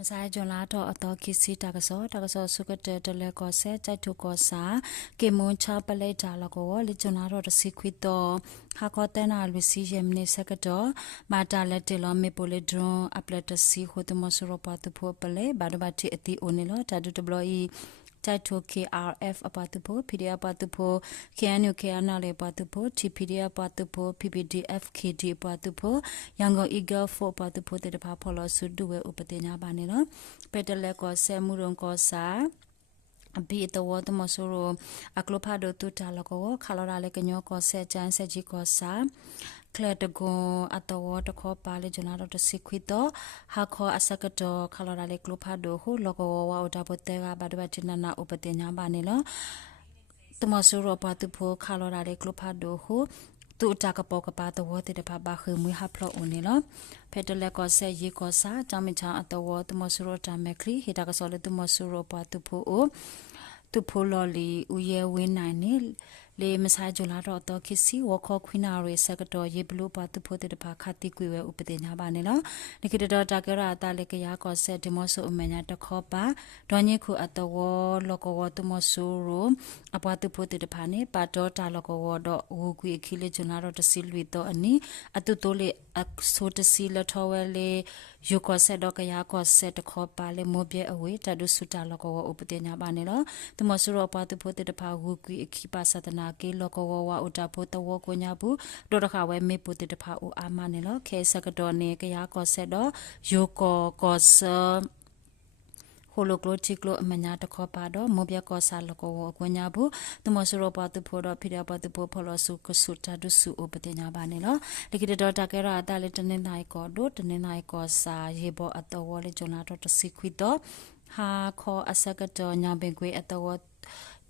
Masaya jolato atau kisi takaso suka tele kose catu kosa kemon chapale jalako li jonaro resiquito hakotena lusi yemne sakato mata letelo me poledron apleta si hotomosuro patu popale badabati eti onilo tadu bloi Taito KRF apatupo, PDA apatupo, KNU KNL apatupo, TPD apatupo, PPDF KD apatupo, Yango Eagle 4 apatupo te papolo suduwe upatenya banilo, petele ko se murong ko sa, Be the water mosoro aklopado tutalako, kalorale kanyo ko se chan se jikosa. Kletago at the water co pale jonado to sequito, hako asakato, kalorale clupado, who logo wa dabotega badwatina na upatena banilo, Tomosuro patupo, kalorale clupado, who to talk about the water the papa whom we have plot unilo. Petaleco say ye cosa, Jamicha at the water mosuro jamekli, he taka solid to mosuro patupo, to puloli uye win nine. Le masajo la roto kisi wako kwinare sakato ye blue patu pote de pakati kwiwe upatenya banela nikita takera ata leke ya ko se demoso umenya to kopa donye ku atawo loko woto mosuru apatu pote de pane pato ta loko wodo wugwi kile jonaro to silwito ani atutole aksota sila towele yuko se doka ya ko se to kopa le mobye awe tadu suta loko upatenya banela to mosuru apatu pote de pa wugwi kipa satana ke loko wa utapo to wo ko nyabu do ka we me puti de pha u amane lo ke sakado ne ka ya ko se do yoko ko sa hologlotiklo amanya to ko pa do mobya ko sa loko wo ko nyabu to mo suro pa tu pho do phira pa tu pho pholo su ko su ta du su upate nya ba ne lo likite do ta ke ra ta le tne nai ko do tne nai ko sa yebo ato wo le jona to sikwito ha ko asakato nya ben kwe ato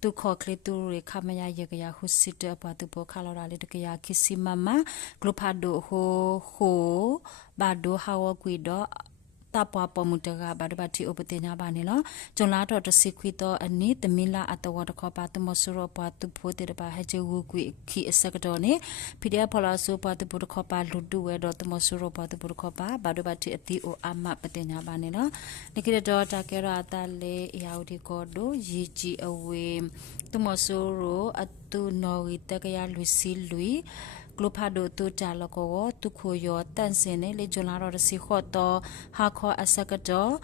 tu ko kle tu re khamaya ye kya husit pa tu po khalora le kya kisi mama glopado ho ba do hawo kwi do tapwa pomutaga badabati opatenya banelo jonla to to sikwito ani tamila atawa to khopa to mosuro pa tu phote de ba haje wu kwi ki asakado ne pidya phala so pa tu pho khopa ludu we do to mosuro pa tu pho khopa badabati ati o amma patenya banelo nikire do ta kera atale yaudi kodo yiji awe to mosuro atu no itakaya luisi lui Glopado to talako to koyo tansene le jonaro si hoto hako asakato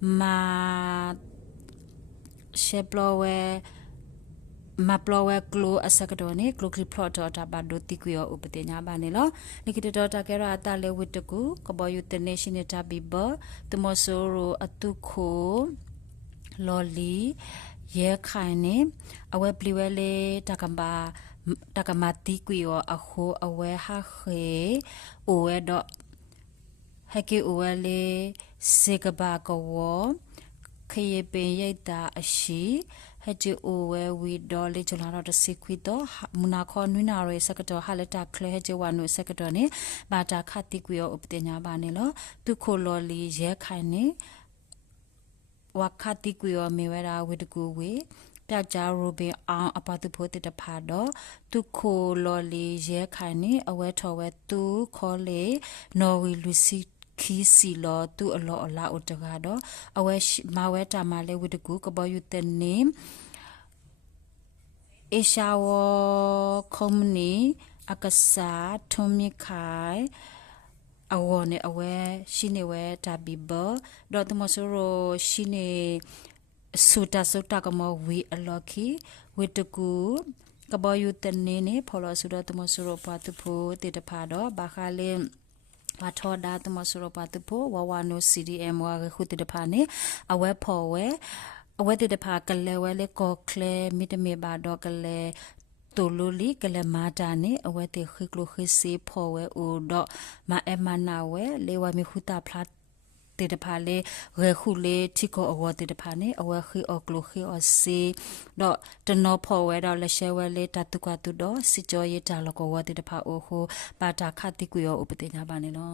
ma sheplowe maplowe glo asakadone glo cliploto tabado tikuyo upatenya banelo nikito takera atale wituku koboyu the nation tabiba tomosoro atuko loli ye khaine awe pliwele takamba takamati kuyo aho awe ha he owe do hake owele segaba ko khye pe yaita ashi haje owe wi do le chola do sekwito muna kho nwina re sakato halata khle haje wanu sakato ne bata khati kuyo uptenya bane lo tu khololi ye khaine wakati kuyo mewera widku weပြကြရိုဘင်အောင်အပတုဖို့တဖာတော့သူခိုလော်လီရဲခိုင်နေအဝဲထော်ဝဲသူခေါ်လေနော်ဝီလူစီခီစီလောသူအလောအလာဥတကတော့အဝဲမဝဲတာမလဲဝိတကူကပေါ်ယူတဲ့နေအေရှာဝကွန်မြူနီအကဆာထုံမိခိုင်အဝနေအဝဲရှိနေဝဲတာဘီဘောတော့တမဆိုရရှိနေsuta kamo we aloki wituku kaboyu tenene pholo sudo tomosuro patupo te phado bakhale wathoda tomosuro patupo wawano cdm wa khute de phane awe phowe awe te pha kale wele ko kle mitme ba do kale tololi kale mata ne awe te khiklo khisi phowe o do ma emana we lewa mi khuta plat te de phale re khule thiko awo te de phane awa khi oklo khi ose do tno phowe do le shewe le tatu ka tu do si jo ye ta lo ko wa te de pha o ho pa ta khati ku yo upate nya ba ne lo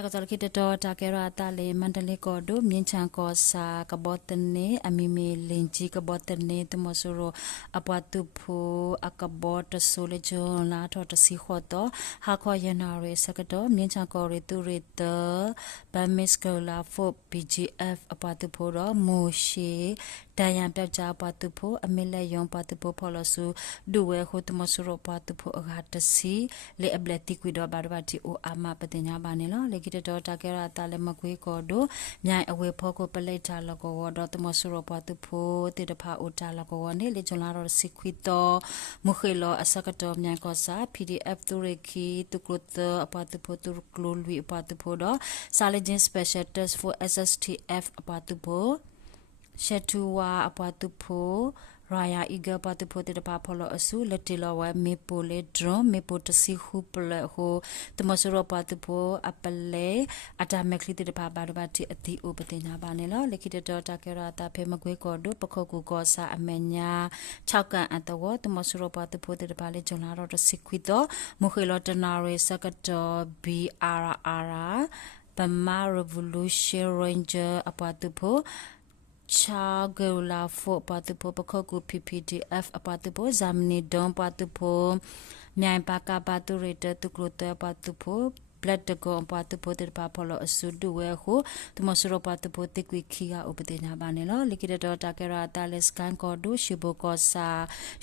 တကစားခိတတော်တာကေရာတာလေမန္တလေးကောဒိုမြင်းချန်ကောစာကဘောတနေအမီမီလင်ကြီးကဘောတနေတမဆူရောအပွားတုဖိုအကဘောတဆူလေဂျွန်လာထော်တစီခေါ်တော့ဟာခေါ်ရနာရေစကတော့မြင်းချန်ကောရီတူရီတဘမစ်ကလာဖို BGF အပွားတုဖိုတော့မိုရှိတယံပြောက်ကြပွားတုဖိုအမေလက်ယုံပွားတုဖိုဖော်လဆူဒူဝဲခိုတမဆူရောပွားတုဖိုအဂါတစီလေအဘလက်တိကွီတော့ဘာဘာတီအိုအာမပတင်ညာပါနေလောလေကိတတော်တာကေရာတာလေမကွေးကောဒိုမြိုင်အဝေဖောကိုပလိတ်တာလကောဒေါ်တမဆူရောပွားတုဖိုတေတဖာအိုတာလကောနေလေဂျွန်လာရောစီခွီတော့မခေလောအစကတော်မြိုင်ကောစာ PDF တူရခီတုကရတအပွားတုဖိုတူကလိုလူအပွားတုဖိုတော့စာလေဂျင်း special test for SSTF အပွားတုဖိုရှက်တူဝါအပွားတုဖိုရာယာအီဂါပတ်ဖို့တဲ့ပါဖလို့အဆူလက်တီလောဝဲမေပိုလေဒရမေပိုတစီခုပလဟိုတမဆရပတ်ဖို့အပလေအတာမက်လီတဲ့ပါဘာဘာတီအတီအိုပတင်ညာပါနေလောလက်ခိတတော်တာကေရာတာဖေမကွေးကောဒုပခုတ်ကူကောစာအမညာ6ကန်အတဝတမဆရပတ်ဖို့တဲ့ပါလေဂျွန်လာတော့စီခွီတော့မခေလောတနာရေစကတော် BRR ပမာ Revolution Ranger အပတ်ဖို့ချာဂေလာဖို့ပတ်တူဖို့ပခုတ်ကူ PPDF အပတ်တူဖို့ဇမ်နီဒွန်ပတ်တူဖို့မြိုင်ပါကပတ်တူရတဲ့တူကလိုတဲ့ပတ်တူဖို့ဘလက်တကောပတ်တူဖို့တဲ့ပါဖလို့အစုဒူဝဲဟုတမဆရပတ်တူဖို့တိကွီခီကဥပဒေနာပါနေလို့လိကိတတော်တာကေရာတာလက်စကန်ကောဒူရှိဘကောစာ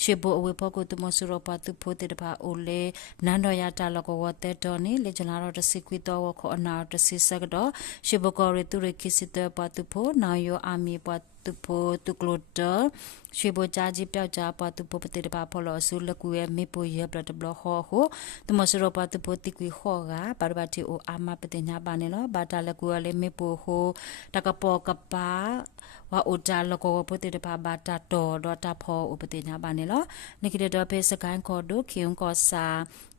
ရှိဘအဝေဖို့ကိုတမဆရပတ်တူဖို့တဲ့ပါအိုလေနန်တော်ရတာလကောဝတဲ့တော်နေလေဂျနာတော်တစီကွီတော်ဝခေါ်အနာတစီစကတော့ရှိဘကောရတူရခိစစ်တဲ့ပတ်တူဖို့နောင်ယောအာမီပတ်တူဖို့တူကလိုတရွှေဘကြကြီးပြောက်ကြပတ်တူဖို့ပတိတပါဖော်လို့ဆူလကူရဲ့မေပိုရဘလဘလဟောဟုတမဆရပတ်တူဖို့တိကွေခောကပါရပါတီအိုအာမပတိညာပါနေလို့ဘာတာလကူရလေမေပိုဟိုတကပေါ်ကပါဝါအိုတာလကောပတိတပါဘာတာတော်တော့တာဖောဥပတိညာပါနေလို့နိကိတတော်ဖေစကိုင်းခေါ်ဒုခေုံကောစာ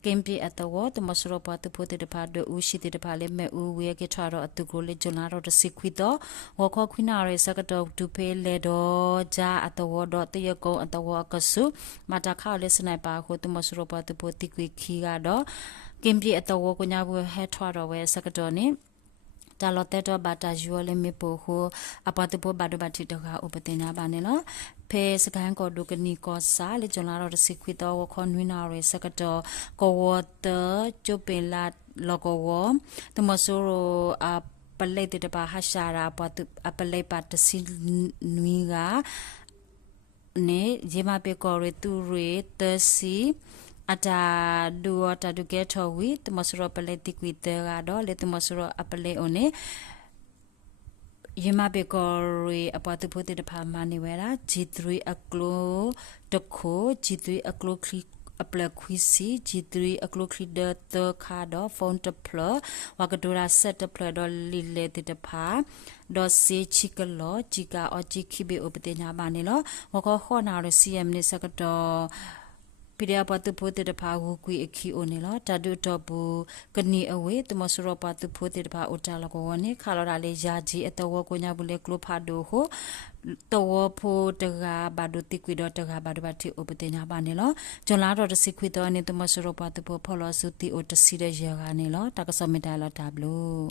ကင်ပီအတဝတမဆရပတ်တူဖို့တဲ့ပါဒူရှိတဲ့ပါလေမဲဦးဝေကချရအတူကိုလေဂျွန်လာတော့တစီခွီတော့ဝခေါ်ခွိနာရဲစကတော့ဒူဖေလေတော့ဂျာအတဝတော့တရကုံအတဝကဆုမတာခါလေစနိုက်ပါကိုတမဆရပတ်တူဖို့တိကွီခီကတော့ကင်ပီအတဝကိုညာဘူးဟဲထွားတော့ဝဲစကတော့နေတာလတဲ့တော့ဘာတာယူလေမေပိုဟိုအပတ်တူဘာဒဘတိတော့ဥပတင်ညာပါနေလို့ဖေစကန်ကိုဒုကနီကောစာလေဂျွန်လာတော့စီခွီတော့ခွန်ဝိနာရဲစကတော့ကောဝတကျုပ်ပင်လာလောကောဝတမဆိုးအပလိတ်တဲ့ပါဟာရှာရာပတ်အပလိတ်ပတ်စီနွီကနေဂျေမပေကောရတူရတစီအတာဒူဝတာဒူကက်ထော်ဝီတမဆရပလက်တိကွီတဲကတော့လေတမဆရအပလေအိုနေယမဘေကောရီအပတ်တူဖို့တဲ့ဖာမနေဝဲတာ G3 အကလိုတခို G3 အကလိုခလီအပလခွီစီ G3 အကလိုခရီဒတခါတော့ဖုန်းတပလဝကဒိုရာဆက်တပလတော့လီလေတဲ့ဖာဒေါ်စီချီကလောဂျီကာအဂျီခိဘေဥပဒေညာပါနေလောဝကခေါ်နာရ CM နေစကတော့ပြရပတ်တူဖို့တဲ့ဖာကိုကွီအခီအိုနေလောတဒုတော့ဘူးကနီအဝေးတမဆရပတ်တူဖို့တဲ့ဖာအိုတာလကောဝနေခါလော်ရာလေးယာဂျီအတဝကိုညာဘူးလေကလိုဖာဒိုဟိုတော်ဖို့တကဘာဒုတိကွီတော့တကဘာဒဘတိဥပဒေညာပါနေလောဂျွန်လာတော့တစီခွီတော့နေတမဆရပတ်တူဖို့ဖော်လို့စုတီအိုတစီတဲ့ရေကနေလောတကစမီတာလောတာဘလို့